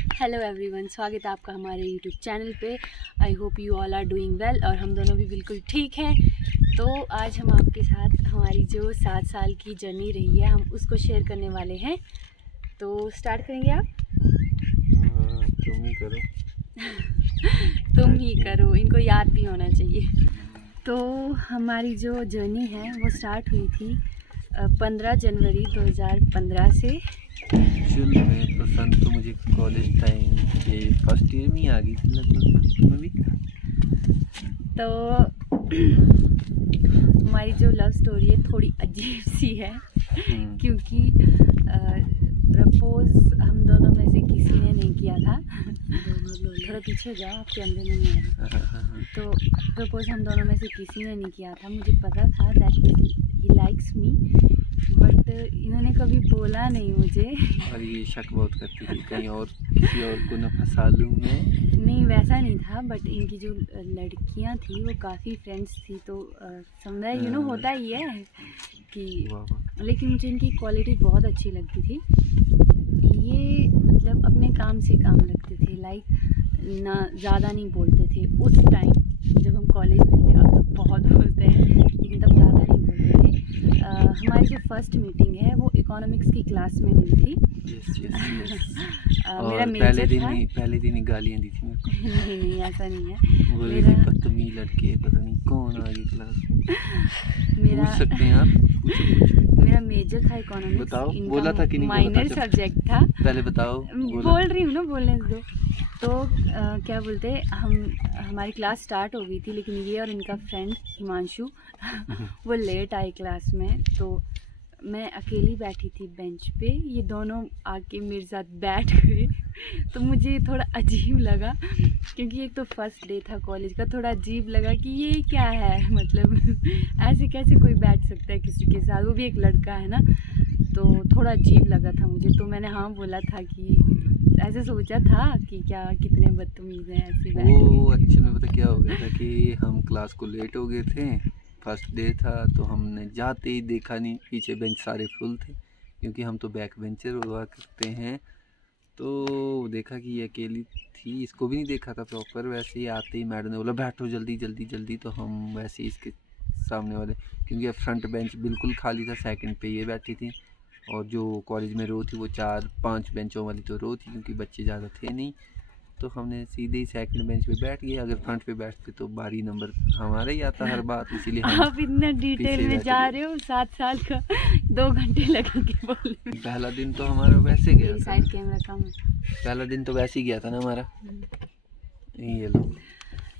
Hello everyone, स्वागत है आपका हमारे यूट्यूब चैनल पे। I hope you all are doing well और हम दोनों भी बिल्कुल ठीक हैं। तो आज हम आपके साथ हमारी जो 7 साल की जर्नी रही है हम उसको शेयर करने वाले हैं। तो स्टार्ट करेंगे आप? तुम ही करो। तुम ही करो, इनको याद भी होना चाहिए। तो हमारी जो जर्नी है वो स्टार्ट हुई थी 15 जनवरी 2015 से। एक्चुअल में पसंद तो मुझे कॉलेज टाइम के फर्स्ट ईयर में ही आ गई थी लगभग, तुम्हें भी। तो हमारी जो लव स्टोरी है थोड़ी अजीब सी है क्योंकि प्रपोज हम दोनों में से किसी ने नहीं किया था। थोड़ा पीछे जाओ, आप कैमरे में नहीं आ रहे। तो प्रपोज हम दोनों में से किसी ने नहीं किया था। मुझे पता था that he likes me, but इन्होंने कभी बोला नहीं मुझे। और ये शक बहुत करती थी कहीं और किसी और को न फंसा लूँ मैं। नहीं, वैसा नहीं था, बट इनकी जो लड़कियां थी वो काफ़ी फ्रेंड्स थी, तो समझा होता ही है कि। लेकिन मुझे इनकी क्वालिटी बहुत अच्छी लगती थी। ये मतलब अपने काम से काम लगते थे, लाइक ना ज़्यादा नहीं बोलते थे उस टाइम जब हम कॉलेज में थे। अब तो बहुत बोलते हैं लेकिन तब ज़्यादा नहीं बोलते थे। हमारी जो फर्स्ट मीटिंग है वो इकोनॉमिक्स की क्लास में हुई थी। मेरा पहले दिन ही गालियाँ दी थी मेरे को। नहीं ऐसा नहीं है। बोले थे बदतमीज लड़के, पता नहीं कौन आ गई क्लास में। मेरा पूछ सकते हैं आप, पूछो। मेरा मेजर था इकोनॉमिक्स। बताओ, बोला था कि नहीं बोला था? माइनर सब्जेक्ट था। पहले बताओ। बोल रही हूँ ना, बोलने दो। तो क्या बोलते, हमारी क्लास स्टार्ट हो गई थी, लेकिन ये और इनका फ्रेंड हिमांशु वो लेट आए क्लास में। तो मैं अकेली बैठी थी बेंच पे, ये दोनों आके मेरे साथ बैठ गए। तो मुझे थोड़ा अजीब लगा क्योंकि एक तो फर्स्ट डे था कॉलेज का। थोड़ा अजीब लगा कि ये क्या है, मतलब ऐसे कैसे कोई बैठ सकता है किसी के साथ, वो भी एक लड़का है ना। तो थोड़ा अजीब लगा था मुझे। तो मैंने हाँ बोला था कि ऐसे सोचा था कि क्या कितने बदतमीज़ हैं ऐसे बैठ। वो एक्चुअली में पता क्या हो गया था कि हम क्लास को लेट हो गए थे, फर्स्ट डे था। तो हमने जाते ही देखा नहीं, पीछे बेंच सारे फुल थे क्योंकि हम तो बैक बेंचर हुआ करते हैं। तो देखा कि ये अकेली थी, इसको भी नहीं देखा था प्रॉपर। वैसे ही आते ही मैडम ने बोला बैठो जल्दी जल्दी जल्दी। तो हम वैसे ही इसके सामने वाले, क्योंकि फ्रंट बेंच बिल्कुल खाली था, सेकंड पे ये बैठी थी। और जो कॉलेज में रो थी वो 4-5 बेंचों वाली तो रो थी क्योंकि बच्चे ज़्यादा थे नहीं। तो हमने सीधे ही सेकंड बेंच पे बैठ गए। अगर फ्रंट पे बैठते तो बारी नंबर हमारा ही आता हर बार, इसीलिए हम आप इतना डिटेल में जा रहे हो। 7 साल का 2 घंटे लगेंगे बोलने में। पहला दिन तो हमारा वैसे गया था। साइड कैमरा कम है। पहला दिन तो वैसे ही गया था ना हमारा। ये लो।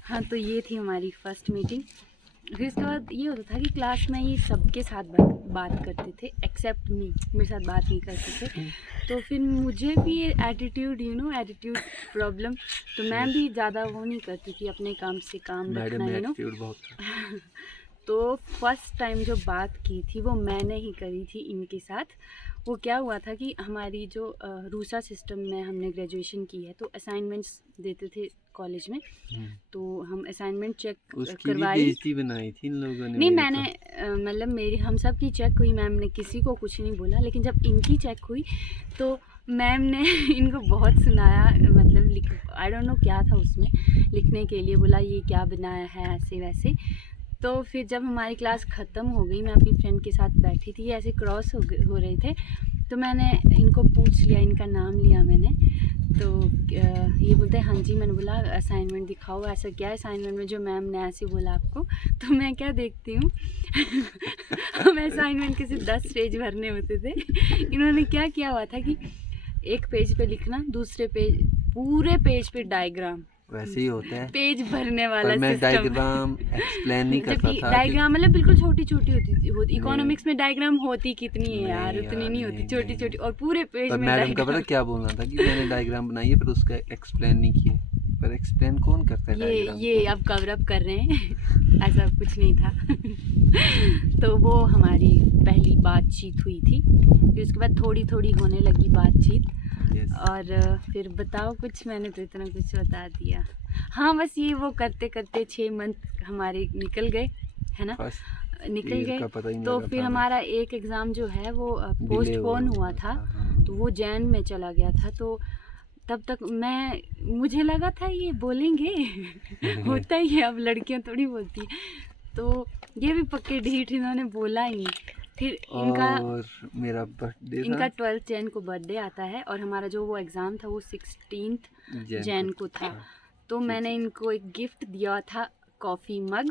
हाँ, तो ये थी हमारी फर्स्ट मीटिंग। फिर इसके बाद ये होता था कि क्लास में ये सबके साथ बात करते थे एक्सेप्ट मी, मेरे साथ बात नहीं करते थे। तो फिर मुझे भी एटीट्यूड एटीट्यूड प्रॉब्लम। तो मैं भी ज़्यादा वो नहीं करती थी, अपने काम से काम रखना तो फर्स्ट टाइम जो बात की थी वो मैंने ही करी थी इनके साथ। वो क्या हुआ था कि हमारी जो रूसा सिस्टम में हमने ग्रेजुएशन की है, तो असाइनमेंट्स देते थे कॉलेज में। तो हम असाइनमेंट चेक करवाई। बेइज्जती बनाई थी इन लोगों ने। नहीं, मैंने मतलब मेरी हम सब की चेक हुई, मैम ने किसी को कुछ नहीं बोला। लेकिन जब इनकी चेक हुई तो मैम ने इनको बहुत सुनाया, मतलब आई डोंट नो क्या था उसमें लिखने के लिए। बोला ये क्या बनाया है ऐसे वैसे। तो फिर जब हमारी क्लास ख़त्म हो गई, मैं अपनी फ्रेंड के साथ बैठी थी, ऐसे क्रॉस हो रहे थे। तो मैंने इनको पूछ लिया, इनका नाम लिया मैंने। तो ये बोलते हैं हाँ जी। मैंने बोला असाइनमेंट दिखाओ, ऐसा क्या है असाइनमेंट में जो मैम ने ऐसे बोला आपको। तो मैं क्या देखती हूँ हम असाइनमेंट के सिर्फ 10 पेज भरने होते थे। इन्होंने क्या किया हुआ था कि एक पेज पे लिखना, दूसरे पेज पूरे पेज पे डायग्राम। वैसे ही होता है पेज भरने वाला मैं सिस्टम। डायग्राम एक्सप्लेन नहीं करता था। डायग्राम मतलब बिल्कुल छोटी छोटी होती। इकोनॉमिक्स में डायग्राम होती कितनी है यार, उतनी नहीं होती, छोटी छोटी। और पूरे पेज में मैडम का पता क्या बोलना था कि मैंने डायग्राम बनाई है पर उसका एक्सप्लेन नहीं किया। पर एक्सप्लेन कौन करता है डायग्राम? ये अब कवर अप कर रहे हैं ऐसा कुछ नहीं था। तो वो हमारी पहली बातचीत हुई थी। फिर उसके बाद थोड़ी थोड़ी होने लगी बातचीत। और फिर बताओ कुछ, मैंने तो इतना कुछ बता दिया। हाँ, बस ये वो करते करते 6 मंथ हमारे निकल गए, है ना, निकल गए। तो फिर हमारा एक एग्ज़ाम जो है वो पोस्टपोन हुआ था। तो वो जैन में चला गया था। तो तब तक मुझे लगा था ये बोलेंगे होता ही है, अब लड़कियां थोड़ी बोलती है, तो ये भी पक्के ढीठ, इन्होंने बोला ही नहीं। फिर और मेरा बर्थडे इनका 12 जैन को बर्थडे आता है और हमारा जो वो एग्ज़ाम था वो 16 जैन को था। तो मैंने इनको एक गिफ्ट दिया था, कॉफ़ी मग,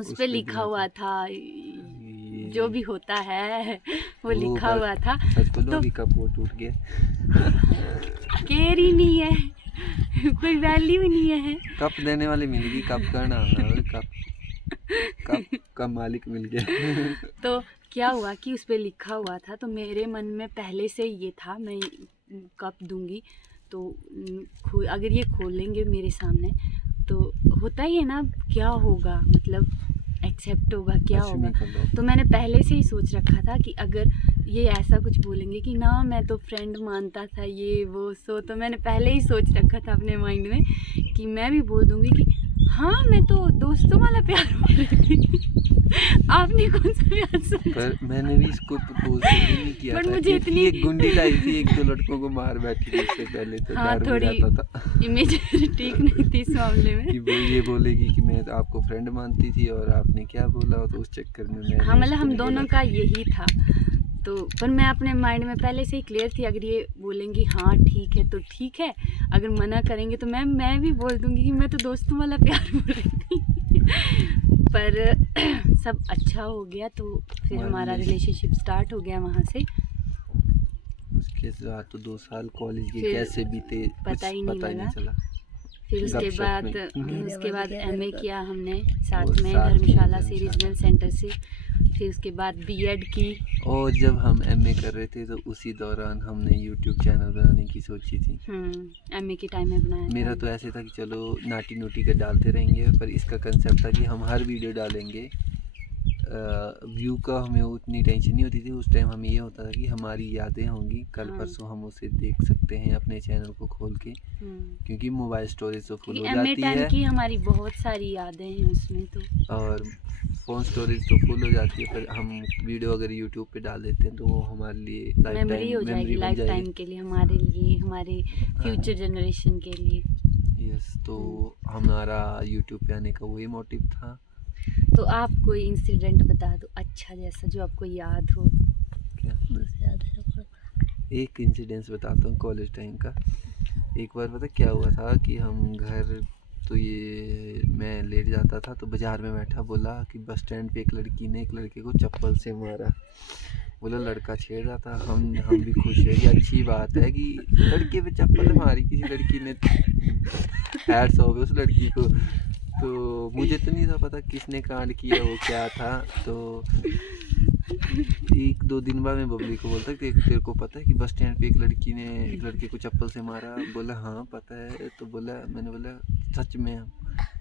उस पे लिखा हुआ था जो भी होता है वो लिखा हुआ था। सच बोलो तो अभी कप वो टूट गया, केयर ही नहीं है, कोई वैल्यू ही नहीं है। कप देने वाले मिल गई, कप का ना, कप का मालिक मिल गया। तो क्या हुआ कि उस पे लिखा हुआ था, तो मेरे मन में पहले से ये था मैं कप दूंगी तो अगर ये खोलेंगे मेरे सामने तो होता ही है ना, क्या होगा, मतलब एक्सेप्ट होगा, क्या होगा। तो मैंने पहले से ही सोच रखा था कि अगर ये ऐसा कुछ बोलेंगे कि ना मैं तो फ्रेंड मानता था ये वो सो, तो मैंने पहले ही सोच रखा था अपने माइंड में कि मैं भी बोल दूंगी कि हाँ मैं तो दोस्तों वाला प्यार बोल रही थी, आपने कौन सा प्यार सुना? पर मैंने भी इसको प्रपोज नहीं किया पर था, मुझे इतनी एक गुंडी लाई थी, एक दो लड़कों को मार बैठी थी इससे पहले, तो हाँ, डर थोड़ी भी रहता था इमेज ठीक नहीं थी इस मामले में कि वो ये बोलेगी कि मैं तो आपको फ्रेंड मानती थी और आपने क्या बोला, तो उस चक्कर में मैं हाँ मतलब हम दोनों का यही था। तो पर मैं अपने माइंड में पहले से ही क्लियर थी, अगर ये बोलेंगी हाँ ठीक है तो ठीक है, अगर मना करेंगे तो मैं भी बोल दूंगी कि मैं तो दोस्तों वाला प्यार बोल रही थी। पर सब अच्छा हो गया, तो फिर हमारा रिलेशनशिप स्टार्ट हो गया वहाँ से। उसके बाद तो 2 साल कॉलेज के फिर कैसे बीते पता ही नहीं लगा। चला। फिर उसके गपशप बाद में। एमए किया हमने साथ और में साथ में धर्मशाला से, धर्मशाला। रीजनल सेंटर से। फिर उसके बाद बीएड की। और जब हम एमए कर रहे थे तो उसी दौरान हमने यूट्यूब चैनल बनाने की सोची थी। एमए के टाइम में बनाया मेरा तो ऐसे था कि चलो नाटी नोटी का डालते रहेंगे, पर इसका कंसेप्ट था कि हम हर वीडियो डालेंगे। व्यू का हमें उतनी टेंशन नहीं होती थी उस टाइम, हमें ये होता था कि हमारी यादें होंगी, कल हाँ। परसों हम उसे देख सकते हैं अपने चैनल को खोल के, क्योंकि मोबाइल स्टोरेज तो फुल हो एमए जाती टाइम है की हमारी बहुत सारी यादें हैं उसमें तो, और फ़ोन स्टोरेज तो फुल हो जाती है, पर हम वीडियो अगर यूट्यूब पे डाल देते हैं तो वो हमारे लिए मेमोरी हो जाएगी लाइफ टाइम के लिए, हमारे लिए, हमारे फ्यूचर जनरेशन के लिए। यस, तो हमारा यूट्यूब पे आने का वही मोटिव था। तो आप कोई इंसिडेंट बता दो अच्छा जैसा जो आपको याद हो। क्या एक इंसिडेंस बताता हूँ कॉलेज टाइम का। एक बार पता क्या हुआ था कि हम घर, तो ये मैं लेट जाता था तो बाज़ार में बैठा, बोला कि बस स्टैंड पे एक लड़की ने एक लड़के को चप्पल से मारा। बोला लड़का छेड़ रहा था, हम भी खुश है कि अच्छी बात है कि लड़के पे चप्पल मारी किसी लड़की ने, हैट्स ऑफ उस लड़की को। तो मुझे तो नहीं था पता किसने कांड किया, वो क्या था। तो 1-2 दिन बाद मैं बबली को बोलता कि तेरे को पता है कि बस स्टैंड पे एक लड़की ने एक लड़के को चप्पल से मारा? बोला हाँ पता है। तो बोला, मैंने बोला सच में?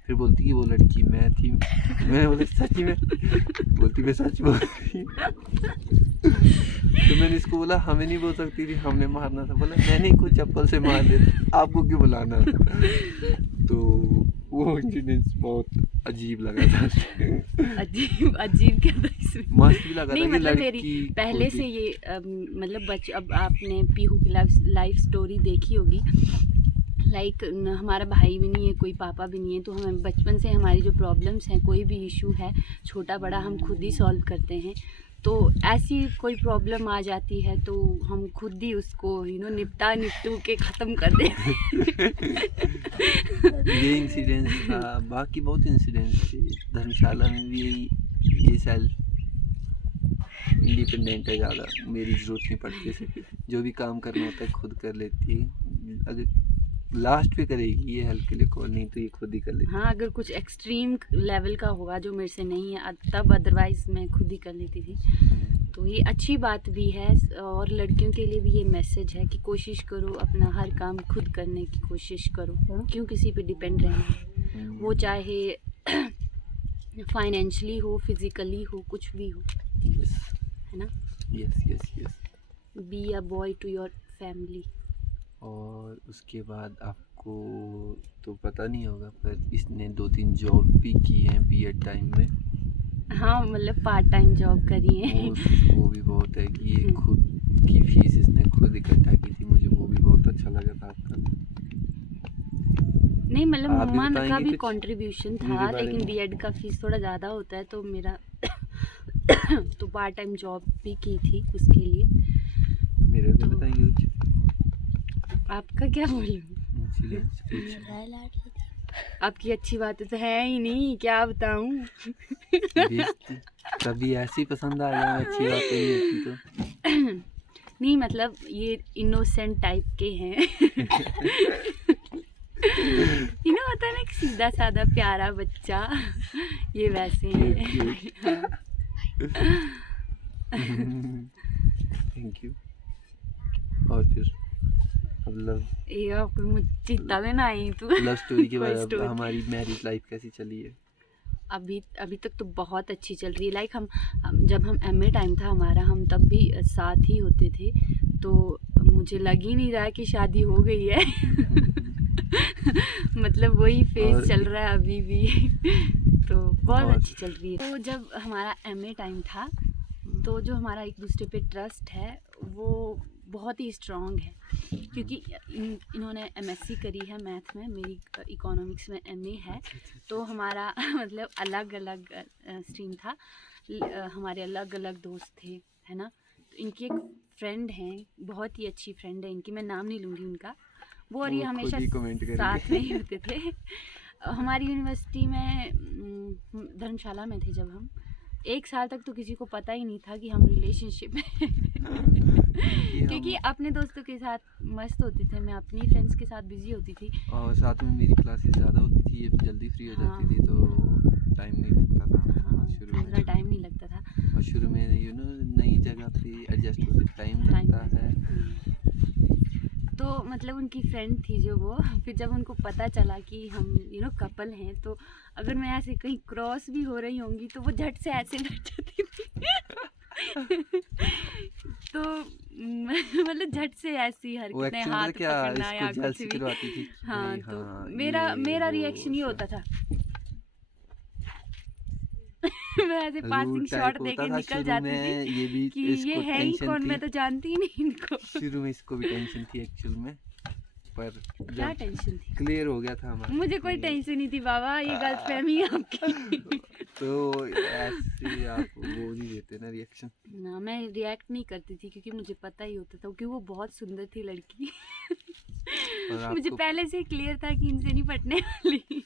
फिर बोलती कि वो लड़की मैं थी। मैंने बोला सच में? बोलती मैं सच बोल रही। तो मैंने इसको बोला हमें नहीं बोल सकती थी, हमने मारना था। बोला मैंने को चप्पल से मार दिया, आपको क्यों बुलाना? तो वो इंसिडेंस बहुत अजीब लगा था। अजीब क्या था इसमें? मस्त भी लगा नहीं था कि मतलब मेरी लड़की पहले से ये मतलब अब आपने पीहू की लाइफ स्टोरी देखी होगी। लाइक हमारा भाई भी नहीं है, कोई पापा भी नहीं है, तो हमें बचपन से हमारी जो प्रॉब्लम्स हैं, कोई भी इशू है छोटा बड़ा, हम खुद ही सॉल्व करते हैं। तो ऐसी कोई प्रॉब्लम आ जाती है तो हम खुद ही उसको निपटू के ख़त्म कर दें। ये इंसिडेंस था। बाकी बहुत इंसिडेंट्स थे। धर्मशाला में भी ये सेल्फ इंडिपेंडेंट है, ज़्यादा मेरी ज़रूरत नहीं पड़ती है। जो भी काम करना होता है खुद कर लेती है। अगर लास्ट पे करेगी ये हेल्प के लिए कॉल, नहीं तो ये खुद ही कर लेती। हाँ, अगर कुछ एक्सट्रीम लेवल का होगा जो मेरे से नहीं है तब, अदरवाइज़ मैं खुद ही कर लेती थी। तो ये अच्छी बात भी है और लड़कियों के लिए भी ये मैसेज है कि कोशिश करो, अपना हर काम खुद करने की कोशिश करो, क्यों किसी पे डिपेंड रहना। वो चाहे फाइनेंशियली हो, फिजिकली हो, कुछ भी हो, है ना। Yes. Be a boy to your family. और उसके बाद आपको तो पता नहीं होगा, पर इसने 2-3 जॉब भी की हैं बीएड टाइम में। हाँ, मतलब पार्ट टाइम जॉब करी है। वो भी बहुत है कि ये खुद की फीस इसने खुद इकट्ठा की थी। मुझे वो भी बहुत अच्छा लगा था आपका। नहीं मतलब आप भी मम्मा का बताएंगे भी कुछ कंट्रीब्यूशन मेरे था, बारे लेकिन में? बीएड का फीस थोड़ा ज़्यादा होता है तो मेरा तो पार्ट टाइम जॉब भी की थी उसके लिए। मेरे भी तो बताएंगे कुछ आपका क्या बोलूँ, इंसिडेंट्स कुछ? आपकी अच्छी बातें तो है ही नहीं, क्या बताऊँ। बेइज्जती कभी ऐसी पसंद आ गया, अच्छी बातें नहीं होती तो। नहीं मतलब ये इनोसेंट टाइप के हैं। इन्हें होता है ना, एक सीधा साधा प्यारा बच्चा, ये वैसे हैं। Thank you. और फिर अब लव ये आपको मुझे चिंता में ना आई तू। स्टोरी के कोई बाद अब story। हमारी मैरिज लाइफ कैसी चली है? अभी अभी तक तो बहुत अच्छी चल रही है। लाइक जब हम एमए टाइम था हमारा, हम तब भी साथ ही होते थे, तो मुझे लग ही नहीं रहा कि शादी हो गई है। मतलब वही फेज और चल रहा है अभी भी। तो बहुत और अच्छी चल रही है। तो जब हमारा एमए टाइम था, तो जो हमारा एक दूसरे पे ट्रस्ट है वो बहुत ही स्ट्रॉन्ग है, क्योंकि इन्होंने एमएससी करी है मैथ में, मेरी इकोनॉमिक्स में एमए है। तो हमारा मतलब अलग अलग स्ट्रीम था, हमारे अलग अलग दोस्त थे, है ना। तो इनकी एक फ्रेंड है, बहुत ही अच्छी फ्रेंड है इनकी, मैं नाम नहीं लूँगी उनका, वो और ये वो खुद हमेशा ही कमेंट साथ में करेंगे। ही होते थे। हमारी यूनिवर्सिटी में धर्मशाला में थे जब हम, 1 साल तक तो किसी को पता ही नहीं था कि हम रिलेशनशिप में क्योंकि अपने दोस्तों के साथ मस्त होते थे, मैं अपनी फ्रेंड्स के साथ बिजी होती थी। और साथ में मेरी क्लासेस ज़्यादा होती थी, ये जल्दी फ्री हो जाती थी तो टाइम नहीं लगता था हाँ, शुरू तो में। इतना टाइम नहीं लगता था। और शुरू में नई जगह पे एडजस्ट होते टाइम लगता है। तो मतलब उनकी फ्रेंड थी जो वो, फिर जब उनको पता चला कि हम कपल हैं, तो अगर मैं ऐसे कहीं क्रॉस भी हो रही होंगी तो वो झट से ऐसे बैठ जाती थी। तो मतलब झट से ऐसी वो हरकतें, एक्चुअली हाथ क्या पकड़ना इसको या कुछ जेलसी भी। करवाती थी कि हाँ, भाई तो हाँ मेरा वो रिएक्शन ये सब होता था। मैं ऐसे पासिंग रूड शॉट टाइप देके होता था निकल शुरू जाती में। थी ये भी कि ये इसको है ही टेंशन कौन, थी मैं तो जानती ही नहीं इनको। शुरू में, इसको भी टेंशन थी एक्चुअल में, पर क्या जब टेंशन थी? क्लियर हो गया था हमारा मुझे कोई टेंशन नहीं थी बाबा, ये गलतफहमी है आपकी। तो ऐसे आप वो नहीं देते ना रिएक्शन। ना, मैं रिएक्ट नहीं करती थी क्योंकि मुझे पता ही होता था, क्योंकि वो बहुत सुंदर थी लड़की। और मुझे आपको पहले से क्लियर था कि इनसे नहीं पटने वाली।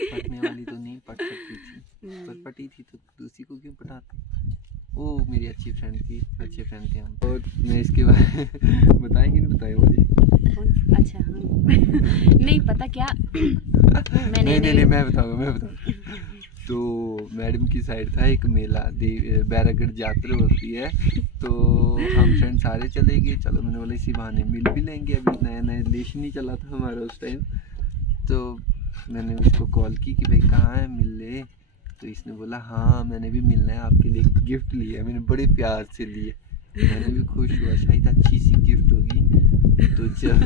पटने वाली तो नहीं पट सकती थी, पर पटी थी तो दूसरी को क्यों पटाते। वो मेरी अच्छी फ्रेंड थी, अच्छे फ्रेंड थे हम। और मैं इसके बारे बताएंगे नहीं बताए मुझे? अच्छा हाँ। नहीं पता क्या। नहीं मैं बताऊंगा। तो मैडम की साइड था एक मेला, बैरागढ़ यात्रा होती है, तो हम फ्रेंड सारे चले गए। चलो मैंने बोला इसी बहाने मिल भी लेंगे, अभी नया नया रिलेशन ही चला था हमारा उस टाइम। तो मैंने उसको कॉल की कि भाई कहाँ है, मिल ले। तो इसने बोला हाँ मैंने भी मिलना है, आपके लिए गिफ्ट लिया। मैंने बड़े प्यार से लिए, मैंने भी खुश हुआ, शायद अच्छी सी गिफ्ट होगी। तो जब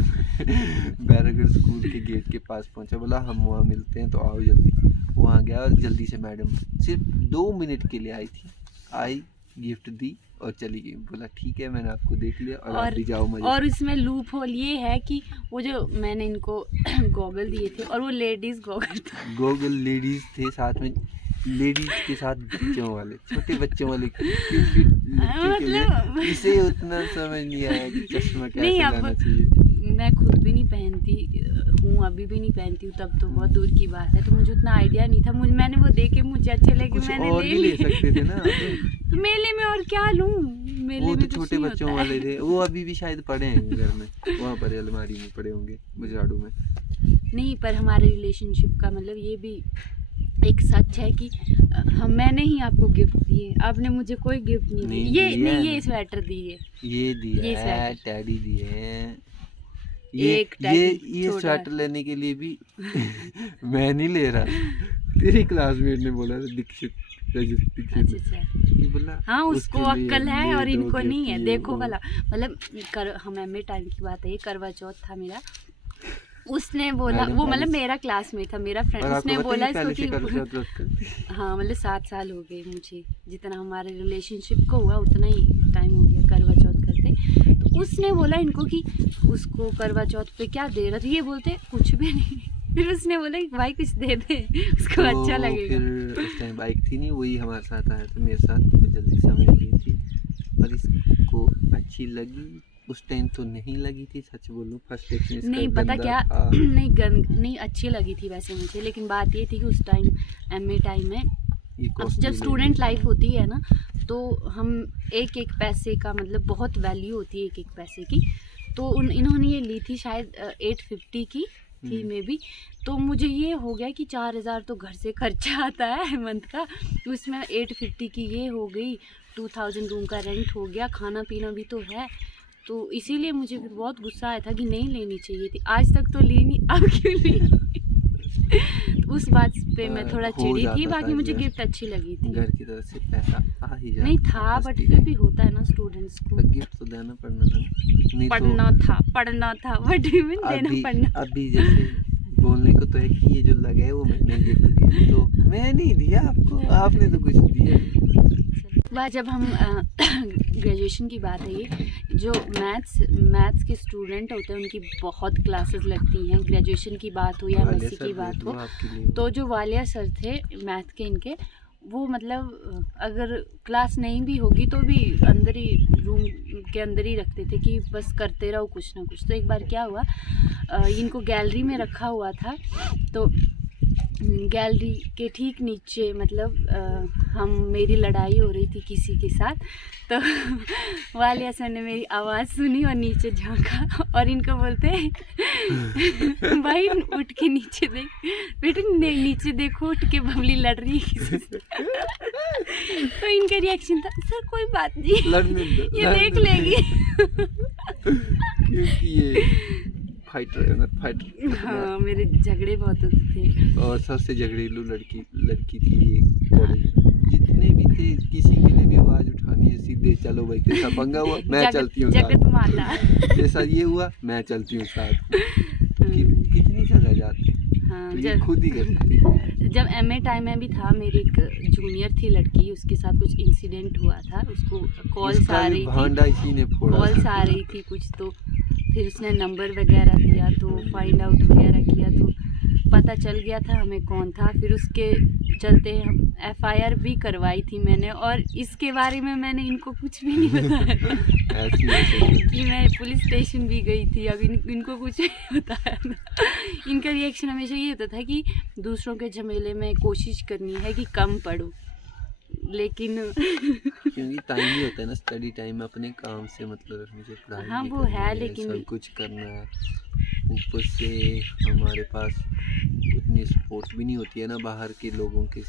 बैरागढ़ स्कूल के गेट के पास पहुंचा, बोला हम वहाँ मिलते हैं तो आओ जल्दी। वहाँ गया और जल्दी से मैडम सिर्फ 2 मिनट के लिए आई, गिफ्ट दी और चली गई। बोला ठीक है मैंने आपको देख लिया और आप भी जाओ मजे। और उसमें लूप होल ये है कि वो जो मैंने इनको गॉगल दिए थे और वो लेडीज गॉगल थे। गॉगल लेडीज थे, साथ में लेडीज के साथ बच्चों वाले, छोटे बच्चों वाले क्यूट मतलब इसे उतना समझ नहीं आया कि चश्मा कैसे नहीं, लगाना चाहिए। मैं खुद भी नहीं पहनती हूँ, अभी भी नहीं पहनती हूँ, तब तो बहुत दूर की बात है, तो मुझे उतना आइडिया नहीं था। मैंने वो देखे, मुझे अच्छे लगे, मैंने और भी ले सकते थे ना। तो मेले में और क्या लूँ, मेले वो में तो कुछ छोटे नहीं बच्चों होता वाले है। थे, वो अभी भी शायद पड़े हैं घर में, वहाँ पर अलमारी में पड़े होंगे मुझाड़ू में। नहीं, पर हमारे रिलेशनशिप का मतलब ये भी एक सच है कि मैंने ही आपको गिफ्ट दिए, आपने मुझे कोई गिफ्ट नहीं दिए। ये स्वेटर दिए, ये दिए है, टेडी दिए हैं। ये स्वेटर लेने के लिए भी मैं नहीं ले रहा, तेरी क्लासमेट ने बोला था, दीक्षित। अच्छा बोला हाँ, उसको अक्ल है और इनको नहीं है। देखो वो। भला, मतलब हम एमए टाइम की बात है, ये करवा चौथ था मेरा। उसने बोला, वो मतलब मेरा क्लासमेट था, मेरा फ्रेंड, उसने बोला इसको कि हाँ मतलब 7 साल हो गए मुझे, जितना हमारे रिलेशनशिप को हुआ उतना ही टाइम हो गया करवा चौथ करते। तो उसने बोला इनको कि उसको करवा चौथ पे क्या दे रहा था, ये बोलते कुछ भी नहीं। फिर उसने बोला कि भाई कुछ दे दे, उसको तो अच्छा लगेगा। फिर उस टाइम बाइक थी नहीं, वही हमारे साथ आया था मेरे साथ, तो जल्दी से हमने ली थी और इसको अच्छी लगी। उस टाइम तो नहीं लगी थी, सच बोलूं फर्स्ट एक्सपीरियंस इसका नहीं पता गंदा क्या था। नहीं अच्छी लगी थी वैसे मुझे, लेकिन बात ये थी कि उस टाइम एमए टाइम में ये अब costly जब ले स्टूडेंट ली लाइफ थी। होती है ना, तो हम एक एक पैसे का मतलब बहुत वैल्यू होती है एक एक पैसे की। तो इन्होंने ये ली थी शायद 850 की थी मे बी। तो मुझे ये हो गया कि 4000 तो घर से खर्चा आता है मंथ का, उसमें 850 की ये हो गई, 2000 रूम का रेंट हो गया, खाना पीना भी तो है। तो इसीलिए मुझे फिर बहुत गुस्सा आया था कि नहीं लेनी चाहिए थी, आज तक तो ली नहीं, अब क्यों ली। तो उस बात पे मैं थोड़ा हो चिढ़ी जाता थी, था बाकी मुझे घर- गिफ्ट अच्छी लगी थी। घर की तरफ से पैसा आ ही जाता नहीं था फर्स्ट बट ही फिर टाइम। भी होता है ना स्टूडेंट्स को, गिफ्ट तो देना पड़ना था, नहीं पढ़ना था बट इवन तो देना अभी पड़ना। अभी जैसे बोलने को तो है कि ये जो लगा है वो मैंने गिफ्ट दिया, तो मैं नहीं दिया आपको, आपने तो कुछ दिया नहीं। वह जब हम ग्रेजुएशन की बात है, ये जो मैथ्स के स्टूडेंट होते हैं उनकी बहुत क्लासेस लगती हैं, ग्रेजुएशन की बात हो या वाले एमएससी सर की देख बात लो हो। आपके लिए। तो जो वालिया सर थे मैथ के इनके, वो मतलब अगर क्लास नहीं भी होगी तो भी अंदर ही रूम के अंदर ही रखते थे कि बस करते रहो कुछ ना कुछ। तो एक बार क्या हुआ, इनको गैलरी में रखा हुआ था, तो गैलरी के ठीक नीचे मतलब मेरी लड़ाई हो रही थी किसी के साथ, तो वालिया सर ने मेरी आवाज़ सुनी और नीचे झांका और इनको बोलते भाई उठ के नीचे देख बेटे, नीचे देखो उठ के, बबली लड़ रही है किसी से। तो इनका रिएक्शन था सर कोई बात नहीं, लड़ने दो, ये लड़ने देख दो। लेगी। क्योंकि ये फाइटर है ना, फाइटर। हाँ मेरे झगड़े बहुत होते थे। और सबसे झगड़ेलू लड़की थी ये कॉलेज में। जितने भी थे किसी के लिए भी आवाज उठानी है सीधे चलो भाई, कैसा पंगा हुआ मैं चलती हूँ जगत साथ, माता। जैसा ये हुआ मैं चलती हूँ साथ। कितनी जगह जाते हैं, हाँ तो ये खुद ही करती थी। जब एमए टाइम में भी था, मेरी एक जूनियर थी लड़की, उसके साथ कुछ इंसिडेंट हुआ था, उसको कॉल्स उसका आ भी रही भांडा इसी ने थी, फोड़ा। कॉल्स आ रही थी कुछ, तो फिर उसने नंबर वगैरह दिया, तो फाइंड आउट वगैरह किया, तो पता चल गया था हमें कौन था। फिर उसके चलते हम एफआईआर भी करवाई थी मैंने, और इसके बारे में मैंने इनको कुछ भी नहीं बताया ऐसी कि मैं पुलिस स्टेशन भी गई थी। अब इनको कुछ नहीं बताया था। इनका रिएक्शन हमेशा ये होता था कि दूसरों के झमेले में कोशिश करनी है कि कम पढ़ो, लेकिन क्योंकि टाइम ही होता है ना, स्टडी टाइम में अपने काम से मतलब मुझे पढ़ाई हाँ भी वो करनी है, लेकिन सब कुछ करना है। ऊपर से हमारे पास उतनी सपोर्ट भी नहीं होती है ना, बाहर के लोगों के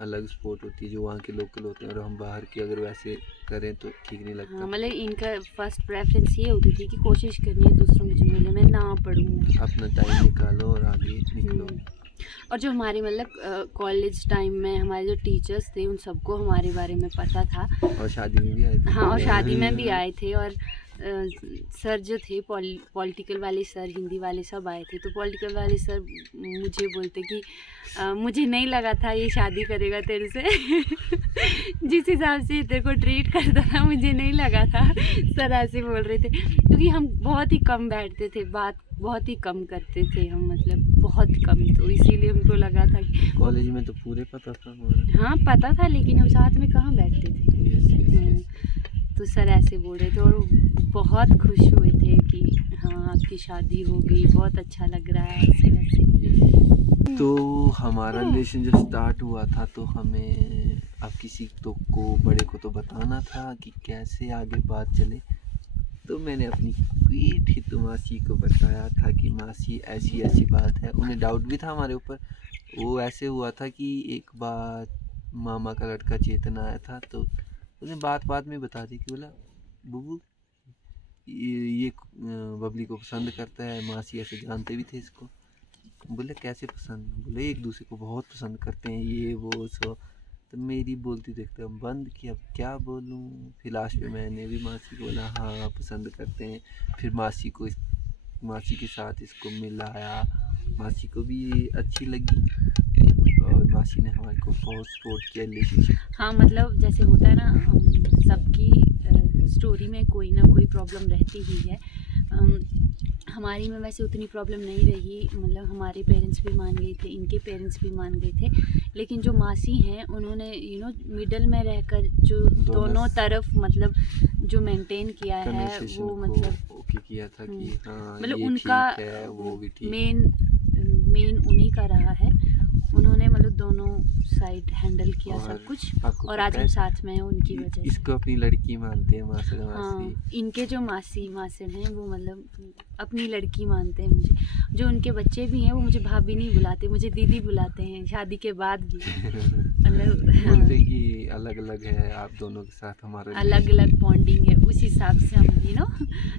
अलग सपोर्ट होती है जो वहाँ के लोकल होते हैं, और हम बाहर के अगर वैसे करें तो ठीक नहीं लगता। हाँ मतलब इनका फर्स्ट प्रेफरेंस ये होती थी कि कोशिश करनी है दूसरों के झमेले में ना पढ़ूँ। अपना टाइम निकालो और आगे निकलो। और जो हमारे मतलब कॉलेज टाइम में हमारे जो टीचर्स थे उन सबको हमारे बारे में पता था। और शादी में भी आए थे। हाँ और शादी में भी आए थे, और सर जो थे पॉलिटिकल वाले सर, हिंदी वाले सब आए थे। तो पॉलिटिकल वाले सर मुझे बोलते कि मुझे नहीं लगा था ये शादी करेगा तेरे से। जिस हिसाब से तेरे को ट्रीट करता था मुझे नहीं लगा था। सर ऐसे बोल रहे थे, क्योंकि हम बहुत ही कम बैठते थे, बात बहुत ही कम करते थे हम, मतलब बहुत कम, तो इसीलिए हमको लगा था कि कॉलेज में तो पूरे पता था हमारा। हाँ पता था, लेकिन हम साथ में कहाँ बैठते थे। Yes yes yes. तो सर ऐसे बोल रहे थे और बहुत खुश हुए थे कि हाँ आपकी शादी हो गई, बहुत अच्छा लग रहा है, ऐसे वैसे। तो हमारा रिलेशन जब स्टार्ट हुआ था तो हमें अब किसी तो को बड़े को तो बताना था कि कैसे आगे बात चले। तो मैंने अपनी क्वीट हित मासी को बताया था कि मासी ऐसी ऐसी बात है। उन्हें डाउट भी था हमारे ऊपर। वो ऐसे हुआ था कि एक बार मामा का लड़का चेतन आया था, तो उसने बात बात में बता दी कि बोला बुबू ये बबली को पसंद करता है। मासी ऐसे जानते भी थे इसको। बोले कैसे पसंद? बोले एक दूसरे को बहुत पसंद करते हैं, ये वो सो। तो मेरी बोलती देखते हम बंद कि अब क्या बोलूँ। फिर लास्ट में मैंने भी मासी को बोला हाँ पसंद करते हैं। फिर मासी के साथ इसको मिलाया, मासी को भी अच्छी लगी और मासी ने हमारे को बहुत सपोर्ट किया रिलेशनशिप। हाँ मतलब जैसे होता है ना, सबकी स्टोरी में कोई ना कोई प्रॉब्लम रहती ही है। हमारी में वैसे उतनी प्रॉब्लम नहीं रही, मतलब हमारे पेरेंट्स भी मान गए थे, इनके पेरेंट्स भी मान गए थे, लेकिन जो मासी हैं उन्होंने मिडल में रहकर जो दोनों तरफ मतलब जो मेंटेन किया है वो मतलब ओके किया था कि हाँ मतलब ये उनका ठीक है, वो भी ठीक। मेन उन्हीं का रहा है। उन्होंने मतलब दोनों साइड हैंडल किया सब कुछ, और आज हम साथ में हैं उनकी वजह से। इसको अपनी लड़की मानते हैं मासी। हाँ, इनके जो मासी हैं वो मतलब अपनी लड़की मानते हैं मुझे। जो उनके बच्चे भी हैं वो मुझे भाभी नहीं बुलाते, मुझे दीदी बुलाते हैं शादी के बाद भी। मतलब बोलते कि अलग अलग है आप दोनों के साथ हमारा अलग अलग बॉन्डिंग है, उस हिसाब से हम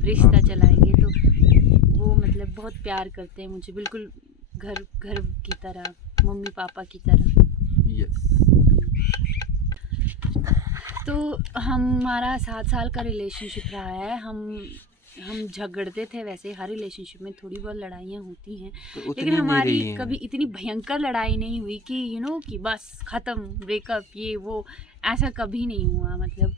रिश्ता चलाएंगे। तो वो मतलब बहुत प्यार करते हैं मुझे, बिल्कुल घर की तरह, मम्मी पापा की तरह। यस। तो हमारा 7 साल का रिलेशनशिप रहा है। हम झगड़ते थे, वैसे हर रिलेशनशिप में थोड़ी बहुत लड़ाइयाँ होती हैं, तो लेकिन हमारी कभी इतनी भयंकर लड़ाई नहीं हुई कि कि बस ख़त्म, ब्रेकअप, ये वो, ऐसा कभी नहीं हुआ। मतलब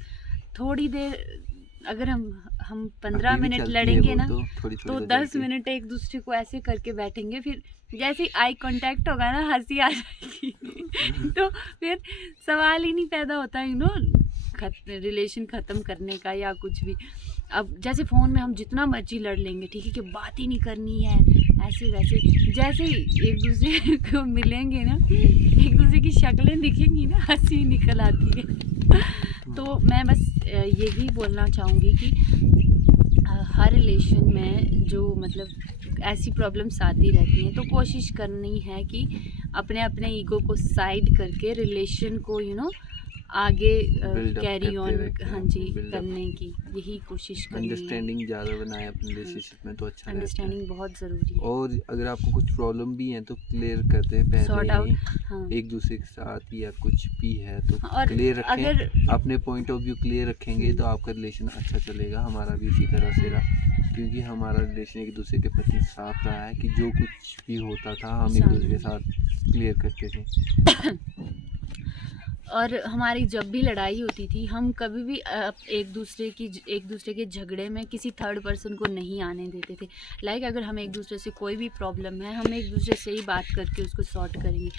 थोड़ी देर अगर हम 15 मिनट लड़ेंगे ना तो 10 मिनट एक दूसरे को ऐसे करके बैठेंगे, फिर जैसे ही आई कांटेक्ट होगा ना हंसी आ जाएगी। तो फिर सवाल ही नहीं पैदा होता रिलेशन ख़त्म करने का या कुछ भी। अब जैसे फ़ोन में हम जितना मर्जी लड़ लेंगे, ठीक है, कि बात ही नहीं करनी है, ऐसे वैसे, जैसे ही एक दूसरे को मिलेंगे ना, एक दूसरे की शक्लें दिखेंगी ना, हंसी निकल आती है। तो मैं बस यही बोलना चाहूँगी कि हर रिलेशन में जो मतलब ऐसी प्रॉब्लम्स आती रहती हैं, तो कोशिश करनी है कि अपने अपने ईगो को साइड करके रिलेशन को आगे कैरी ऑन, हाँ जी, करने की यही कोशिश करनी है। अंडरस्टैंडिंग ज़्यादा बनाए अपने रिलेशनशिप में तो अच्छा रहता है। अंडरस्टैंडिंग बहुत ज़रूरी है। और अगर आपको कुछ प्रॉब्लम भी है तो क्लियर करते हैं पहले सॉर्ट आउट, हाँ। एक दूसरे के साथ, या कुछ भी है तो और क्लियर रखें। अगर अपने पॉइंट ऑफ व्यू क्लियर रखेंगे तो आपका रिलेशन अच्छा चलेगा। हमारा भी इसी तरह से रहा, क्योंकि हमारा रिलेशन एक दूसरे के प्रति साफ रहा है कि जो कुछ भी होता था हम एक दूसरे के साथ क्लियर करते थे। और हमारी जब भी लड़ाई होती थी, हम कभी भी एक दूसरे के झगड़े में किसी थर्ड पर्सन को नहीं आने देते थे। लाइक अगर हम एक दूसरे से कोई भी प्रॉब्लम है, हम एक दूसरे से ही बात करके उसको सॉर्ट करेंगे।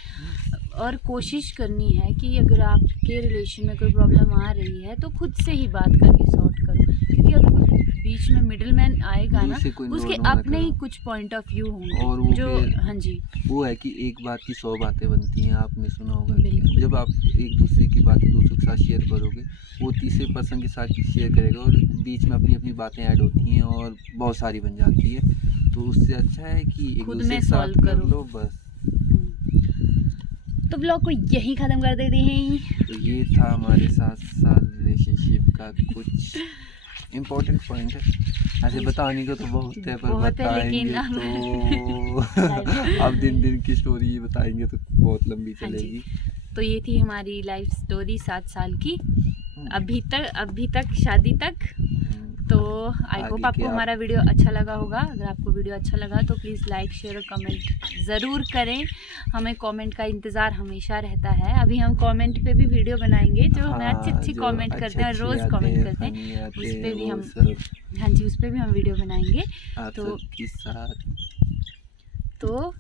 और कोशिश करनी है कि अगर आपके रिलेशन में कोई प्रॉब्लम आ रही है तो खुद से ही बात करके सॉर्ट करो, क्योंकि अगर कोई बीच में मिडिल मैन आएगा ना, उसके अपने ही कुछ पॉइंट ऑफ व्यू होंगे। और वो जो हाँ जी, वो है कि एक बात की 100 बातें बनती हैं, आपने सुना होगा। बिल्कुल। जब आप एक दूसरे की बातें दूसरों के साथ शेयर करोगे, वो तीसरे पर्सन के साथ शेयर करेगा और बीच में अपनी अपनी बातें ऐड होती हैं और बहुत सारी बन जाती है। तो उससे अच्छा है कि एक खुद दूसरे में के साथ सॉल्व कर करो लो बस। तो ब्लॉग को यही ख़त्म कर देते हैं। तो ये था हमारे 7 साल रिलेशनशिप का कुछ इम्पोर्टेंट पॉइंट है। ऐसे बताने को तो बहुत है, पर बताएंगे तो अब दिन की स्टोरी बताएंगे तो बहुत लंबी चलेगी। तो ये थी हमारी लाइफ स्टोरी 7 साल की, अभी तक शादी तक। तो आई होप आपको हमारा वीडियो अच्छा लगा होगा। अगर आपको वीडियो अच्छा लगा तो प्लीज़ लाइक, शेयर और कमेंट ज़रूर करें। हमें कमेंट का इंतज़ार हमेशा रहता है। अभी हम कमेंट पे भी वीडियो बनाएंगे, जो हमें अच्छी कमेंट करते हैं और रोज़ कमेंट करते हैं, उस पर भी हम, हाँ जी, उस पर भी हम वीडियो बनाएंगे। तो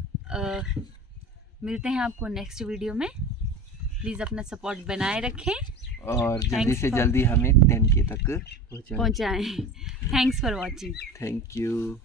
मिलते हैं आपको नेक्स्ट वीडियो में। प्लीज़ अपना सपोर्ट बनाए रखें और जल्दी से जल्दी हमें 10K तक पहुँचाएं। Thanks for watching. Thank you.